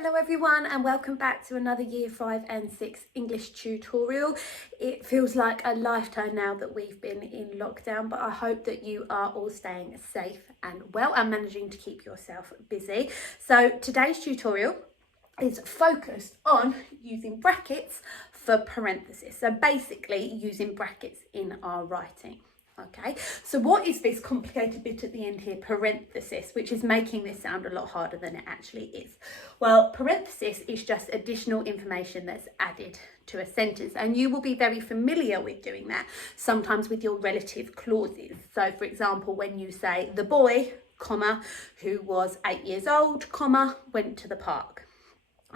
Hello everyone and welcome back to another Year 5 and 6 English tutorial. It feels like a lifetime now that we've been in lockdown, but I hope that you are all staying safe and well and managing to keep yourself busy. So today's tutorial is focused on using brackets for parentheses. So basically using brackets in our writing. Okay, so what is this complicated bit at the end here, parenthesis, which is making this sound a lot harder than it actually is? Well, parenthesis is just additional information that's added to a sentence, and you will be very familiar with doing that, sometimes with your relative clauses. So for example, when you say the boy, comma, who was 8 years old, comma, went to the park.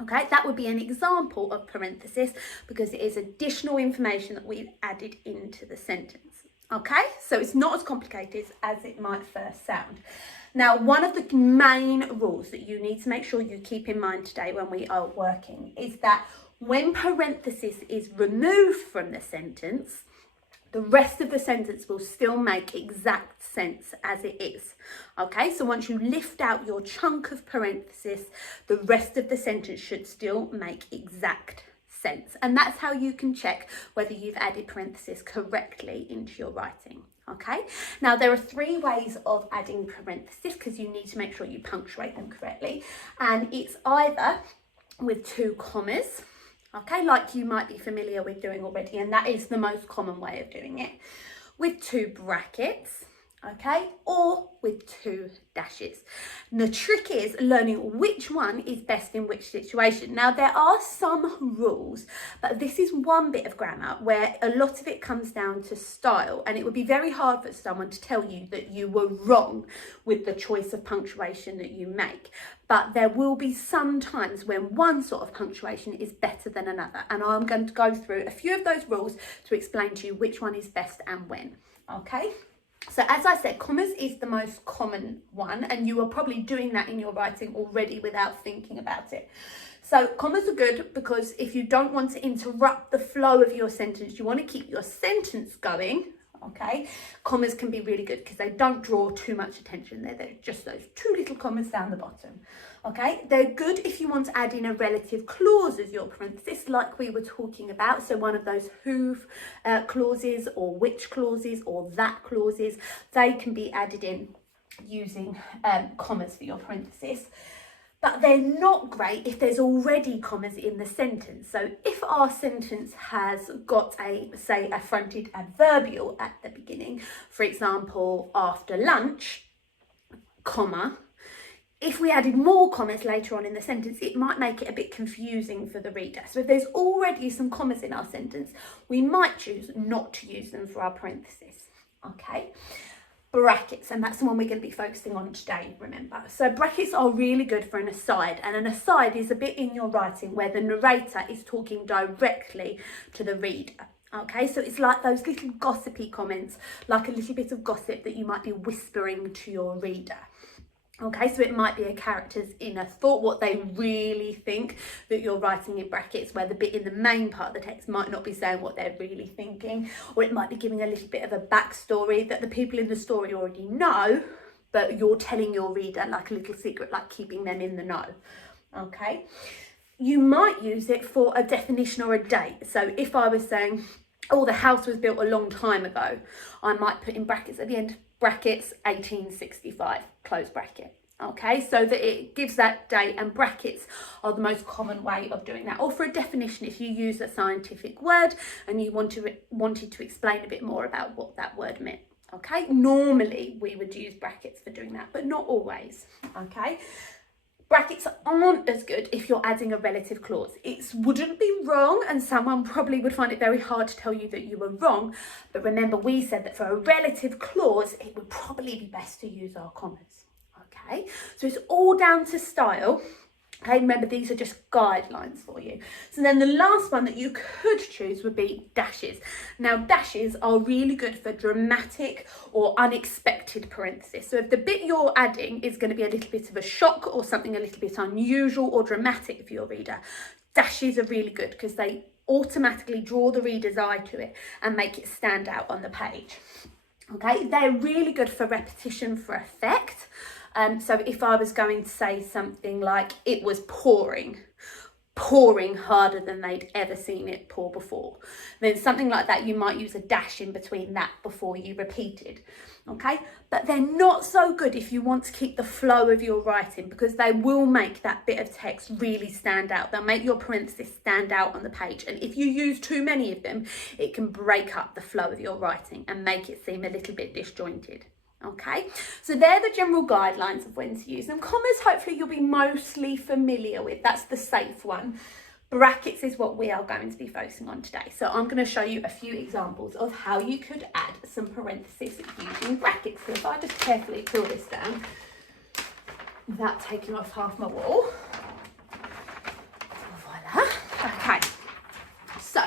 Okay, that would be an example of parenthesis because it is additional information that we've added into the sentence. Okay, so it's not as complicated as it might first sound. Now, one of the main rules that you need to make sure you keep in mind today when we are working is that when parenthesis is removed from the sentence, the rest of the sentence will still make exact sense as it is. Okay, so once you lift out your chunk of parenthesis, the rest of the sentence should still make exact sense. And that's how you can check whether you've added parentheses correctly into your writing. Okay, now there are 3 ways of adding parentheses because you need to make sure you punctuate them correctly. And it's either with 2 commas, okay, like you might be familiar with doing already, and that is the most common way of doing it, with 2 brackets, okay, or with 2 dashes. And the trick is learning which one is best in which situation. Now, there are some rules, but this is one bit of grammar where a lot of it comes down to style, and it would be very hard for someone to tell you that you were wrong with the choice of punctuation that you make. But there will be some times when one sort of punctuation is better than another, and I'm going to go through a few of those rules to explain to you which one is best and when. Okay, so as I said, commas is the most common one, and you are probably doing that in your writing already without thinking about it. So commas are good because if you don't want to interrupt the flow of your sentence, you want to keep your sentence going. Okay, commas can be really good because they don't draw too much attention. They're just those 2 little commas down the bottom. Okay, they're good if you want to add in a relative clause as your parenthesis, like we were talking about. So one of those who clauses or which clauses or that clauses, they can be added in using commas for your parenthesis. But they're not great if there's already commas in the sentence. So if our sentence has got say a fronted adverbial at the beginning, for example, after lunch, comma, if we added more commas later on in the sentence, it might make it a bit confusing for the reader. So if there's already some commas in our sentence, we might choose not to use them for our parenthesis. Okay. Brackets, and that's the one we're going to be focusing on today, remember. So brackets are really good for an aside, and an aside is a bit in your writing where the narrator is talking directly to the reader. Okay, so it's like those little gossipy comments, like a little bit of gossip that you might be whispering to your reader. Okay, so it might be a character's inner thought, what they really think, that you're writing in brackets, where the bit in the main part of the text might not be saying what they're really thinking, or it might be giving a little bit of a backstory that the people in the story already know, but you're telling your reader like a little secret, like keeping them in the know. Okay, you might use it for a definition or a date. So if I was saying, oh, the house was built a long time ago, I might put in brackets at the end, brackets 1865, close bracket. Okay, so that it gives that date, and brackets are the most common way of doing that. Or for a definition, if you use a scientific word and you wanted to explain a bit more about what that word meant. Okay, normally we would use brackets for doing that, but not always. Okay. Brackets aren't as good if you're adding a relative clause. It wouldn't be wrong, and someone probably would find it very hard to tell you that you were wrong. But remember, we said that for a relative clause, it would probably be best to use our commas. Okay, so it's all down to style. Okay, remember, these are just guidelines for you. So then the last one that you could choose would be dashes. Now, dashes are really good for dramatic or unexpected parentheses. So if the bit you're adding is going to be a little bit of a shock or something a little bit unusual or dramatic for your reader, dashes are really good because they automatically draw the reader's eye to it and make it stand out on the page. Okay, they're really good for repetition for effect. So if I was going to say something like it was pouring harder than they'd ever seen it pour before, then something like that, you might use a dash in between that before you repeated. Okay, but they're not so good if you want to keep the flow of your writing, because they will make that bit of text really stand out. They'll make your parenthesis stand out on the page, and if you use too many of them, it can break up the flow of your writing and make it seem a little bit disjointed. Okay, so they're the general guidelines of when to use them. Commas, hopefully you'll be mostly familiar with. That's the safe one. Brackets is what we are going to be focusing on today. So I'm going to show you a few examples of how you could add some parentheses using brackets. So if I just carefully pull this down without taking off half my wall. Voila. Okay, so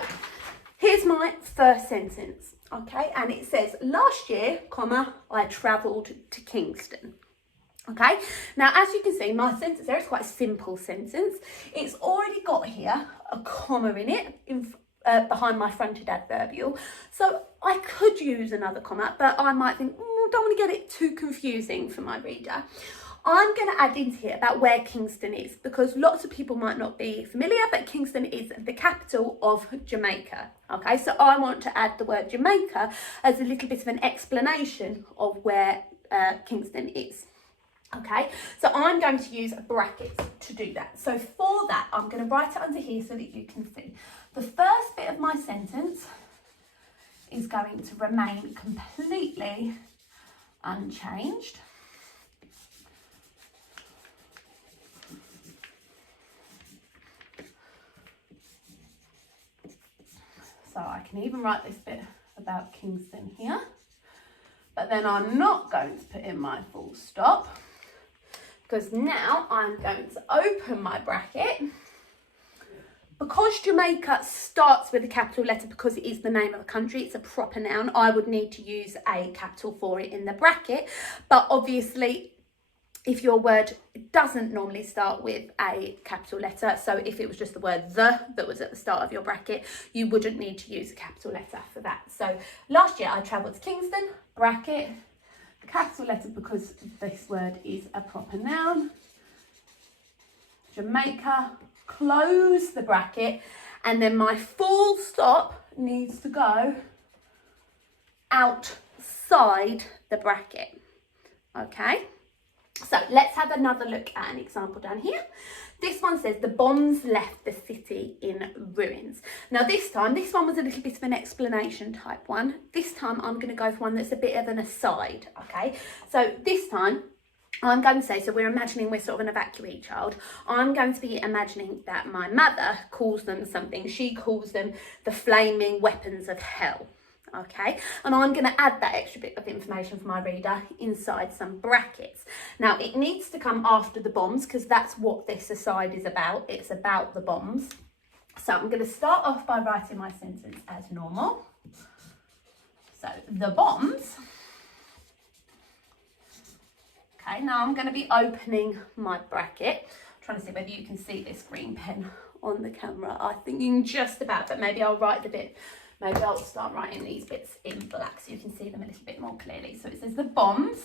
here's my first sentence. Okay, and it says, last year, comma, I travelled to Kingston. Okay, now as you can see, my sentence there is quite a simple sentence. It's already got here a comma in it behind my fronted adverbial. So I could use another comma, but I might think, don't want to get it too confusing for my reader. I'm going to add into here about where Kingston is, because lots of people might not be familiar, but Kingston is the capital of Jamaica. Okay, so I want to add the word Jamaica as a little bit of an explanation of where Kingston is. Okay, so I'm going to use brackets to do that. So for that, I'm going to write it under here so that you can see. The first bit of my sentence is going to remain completely unchanged. So I can even write this bit about Kingston here, but then I'm not going to put in my full stop, because now I'm going to open my bracket. Because Jamaica starts with a capital letter, because it is the name of a country, it's a proper noun, I would need to use a capital for it in the bracket. But obviously, if your word doesn't normally start with a capital letter, so if it was just the word the that was at the start of your bracket, you wouldn't need to use a capital letter for that. So last year I travelled to Kingston, bracket, capital letter because this word is a proper noun, Jamaica, close the bracket, and then my full stop needs to go outside the bracket. Okay, so let's have another look at an example down here. This one says the bombs left the city in ruins. Now this one was a little bit of an explanation type one. This time I'm going to go for one that's a bit of an aside, okay? So this time I'm going to say, so we're imagining we're sort of an evacuee child. I'm going to be imagining that my mother calls them something. She calls them the flaming weapons of hell. Okay, and I'm going to add that extra bit of information for my reader inside some brackets. Now it needs to come after the bombs, because that's what this aside is about. It's about the bombs. So I'm going to start off by writing my sentence as normal. So the bombs. Okay, now I'm going to be opening my bracket. I'm trying to see whether you can see this green pen on the camera. I think you can just about, but maybe I'll write the bit. Maybe I'll start writing these bits in black so you can see them a little bit more clearly. So it says the bombs,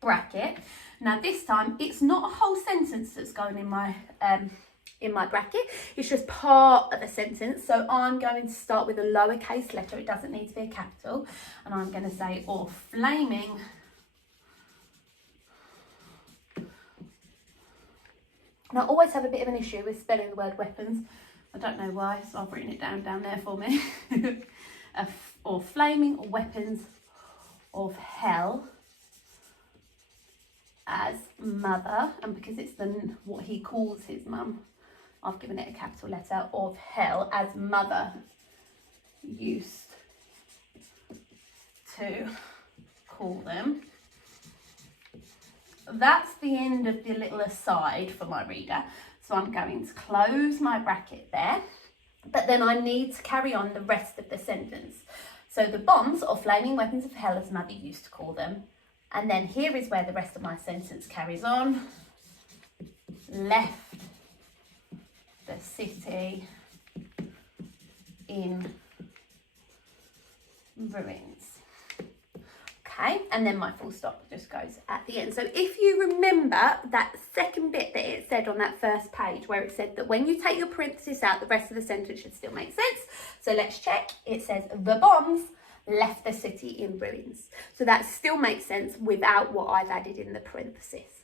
bracket. Now this time it's not a whole sentence that's going in my bracket. It's just part of a sentence. So I'm going to start with a lowercase letter. It doesn't need to be a capital. And I'm going to say, or flaming And I always have a bit of an issue with spelling the word weapons. I don't know why, so I've written it down there for me. Or flaming or weapons of hell as mother, and because it's what he calls his mum, I've given it a capital letter, of hell as mother used to call them. That's the end of the little aside for my reader. So I'm going to close my bracket there, but then I need to carry on the rest of the sentence. So the bombs, or flaming weapons of hell as mother used to call them. And then here is where the rest of my sentence carries on. Left the city in ruins. Okay, and then my full stop just goes at the end. So if you remember that second bit that it said on that first page where it said that when you take your parenthesis out, the rest of the sentence should still make sense. So let's check. It says the bombs left the city in ruins. So that still makes sense without what I've added in the parenthesis.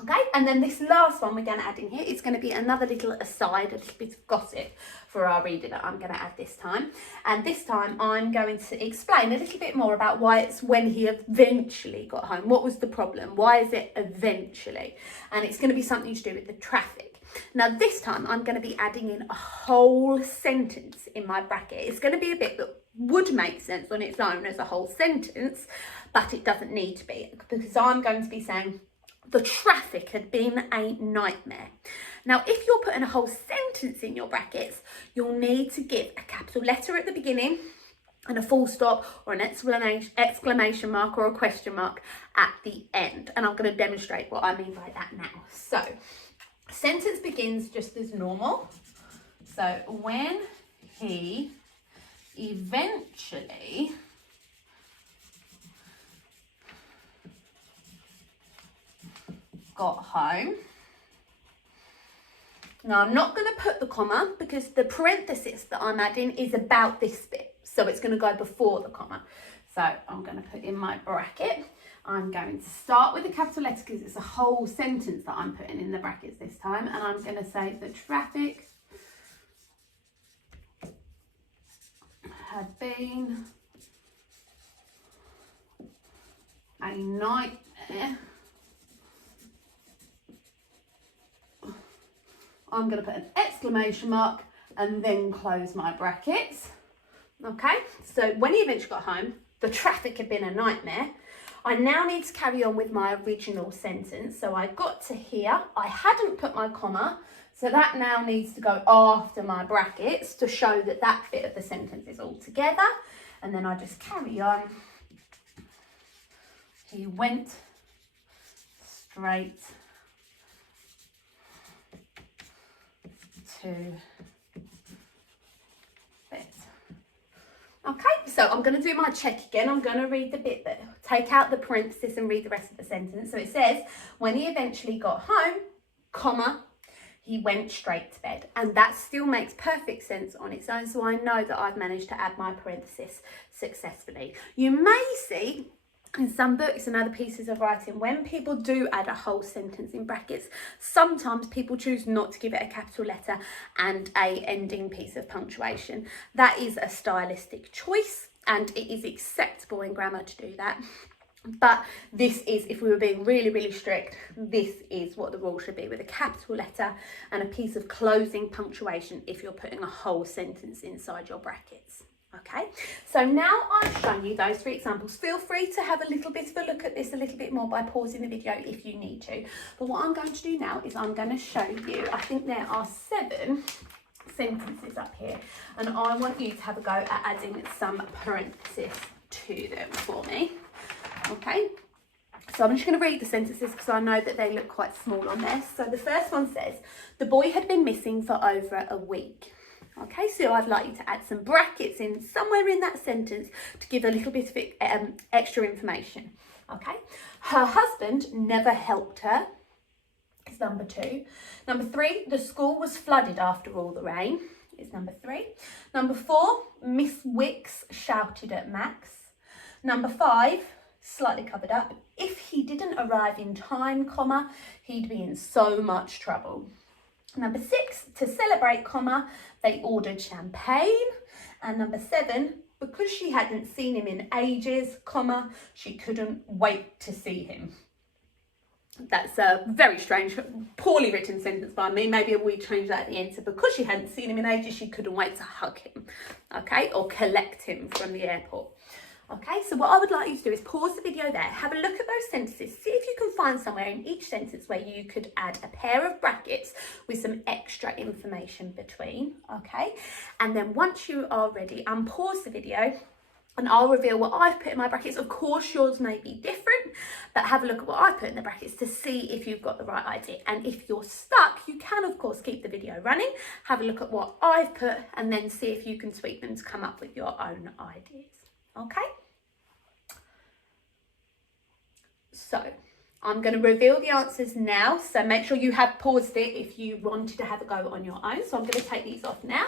Okay, and then this last one we're going to add in here is going to be another little aside, a little bit of gossip for our reader that I'm going to add this time. And this time I'm going to explain a little bit more about why it's when he eventually got home. What was the problem? Why is it eventually? And it's going to be something to do with the traffic. Now this time I'm going to be adding in a whole sentence in my bracket. It's going to be a bit that would make sense on its own as a whole sentence, but it doesn't need to be, because I'm going to be saying the traffic had been a nightmare. Now, if you're putting a whole sentence in your brackets, you'll need to give a capital letter at the beginning and a full stop or an exclamation mark or a question mark at the end. And I'm going to demonstrate what I mean by that now. So, sentence begins just as normal. So, when he eventually got home. Now I'm not going to put the comma because the parenthesis that I'm adding is about this bit. So it's going to go before the comma. So I'm going to put in my bracket. I'm going to start with a capital letter because it's a whole sentence that I'm putting in the brackets this time. And I'm going to say the traffic had been a nightmare. I'm going to put an exclamation mark and then close my brackets. Okay, so when he eventually got home, the traffic had been a nightmare. I now need to carry on with my original sentence. So I got to here, I hadn't put my comma, so that now needs to go after my brackets to show that that bit of the sentence is all together. And then I just carry on. He went straight to bed. Okay, so I'm going to do my check again. I'm going to read the bit that, take out the parenthesis and read the rest of the sentence. So it says, when he eventually got home, comma, he went straight to bed. And that still makes perfect sense on its own. So I know that I've managed to add my parenthesis successfully. You may see in some books and other pieces of writing, when people do add a whole sentence in brackets, sometimes people choose not to give it a capital letter and a ending piece of punctuation. That is a stylistic choice and it is acceptable in grammar to do that. But this is, if we were being really, really strict, this is what the rule should be, with a capital letter and a piece of closing punctuation if you're putting a whole sentence inside your brackets. Okay, so now I've shown you those 3 examples. Feel free to have a little bit of a look at this a little bit more by pausing the video if you need to. But what I'm going to do now is I'm going to show you, I think there are 7 sentences up here, and I want you to have a go at adding some parentheses to them for me. Okay, so I'm just going to read the sentences because I know that they look quite small on there. So the first one says, the boy had been missing for over a week. Okay, so I'd like you to add some brackets in somewhere in that sentence to give a little bit of extra information. Okay, her husband never helped her is number 2. Number 3, the school was flooded after all the rain is number 3. Number 4, Miss Wicks shouted at Max. Number 5, slightly covered up, if he didn't arrive in time, comma, he'd be in so much trouble. Number 6, to celebrate, comma, they ordered champagne. And number 7, because she hadn't seen him in ages, comma, she couldn't wait to see him. That's a very strange, poorly written sentence by me. Maybe we change that at the end. So because she hadn't seen him in ages, she couldn't wait to hug him, okay, or collect him from the airport. Okay, so what I would like you to do is pause the video there, have a look at those sentences, see if you can find somewhere in each sentence where you could add a pair of brackets with some extra information between, okay? And then once you are ready, unpause the video and I'll reveal what I've put in my brackets. Of course, yours may be different, but have a look at what I've put in the brackets to see if you've got the right idea. And if you're stuck, you can, of course, keep the video running, have a look at what I've put, and then see if you can tweak them to come up with your own ideas. Okay? So I'm going to reveal the answers now. So make sure you have paused it if you wanted to have a go on your own. So I'm going to take these off now.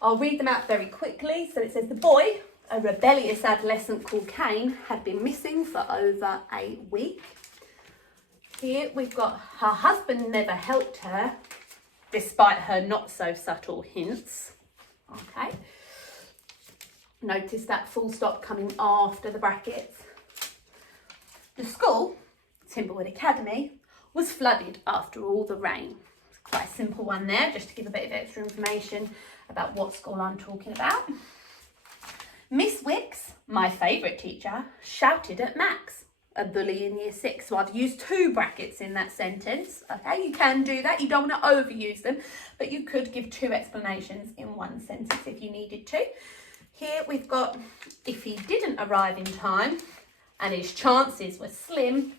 I'll read them out very quickly. So it says the boy, a rebellious adolescent called Cain, had been missing for over a week. Here we've got her husband never helped her, despite her not so subtle hints. Okay. Notice that full stop coming after the brackets. The school, Timberwood Academy, was flooded after all the rain. It's quite a simple one there, just to give a bit of extra information about what school I'm talking about. Miss Wicks, my favourite teacher, shouted at Max, a bully in year 6. So I've used 2 brackets in that sentence. Okay, you can do that. You don't want to overuse them, but you could give 2 explanations in one sentence if you needed to. Here we've got, if he didn't arrive in time and his chances were slim,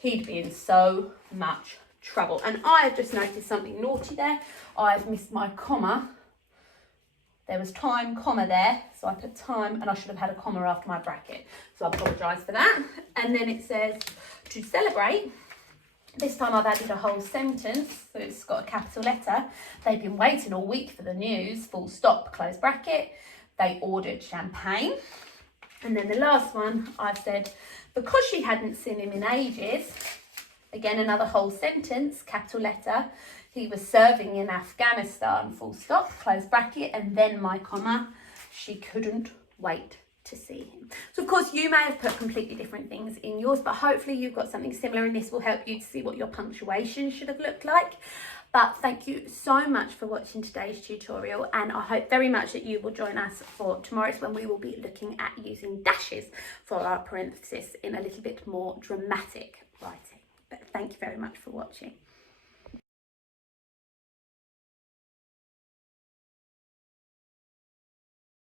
he'd be in so much trouble. And I have just noticed something naughty there. I've missed my comma. There was time, comma there, so I put time and I should have had a comma after my bracket. So I apologise for that. And then it says, to celebrate, this time I've added a whole sentence, so it's got a capital letter. They've been waiting all week for the news, full stop, close bracket. They ordered champagne. And then the last one, I've said, because she hadn't seen him in ages, again, another whole sentence, capital letter. He was serving in Afghanistan, full stop, close bracket, and then my comma. She couldn't wait to see him. So, of course, you may have put completely different things in yours, but hopefully you've got something similar, and this will help you to see what your punctuation should have looked like. But thank you so much for watching today's tutorial, and I hope very much that you will join us for tomorrow's, when we will be looking at using dashes for our parenthesis in a little bit more dramatic writing. But thank you very much for watching.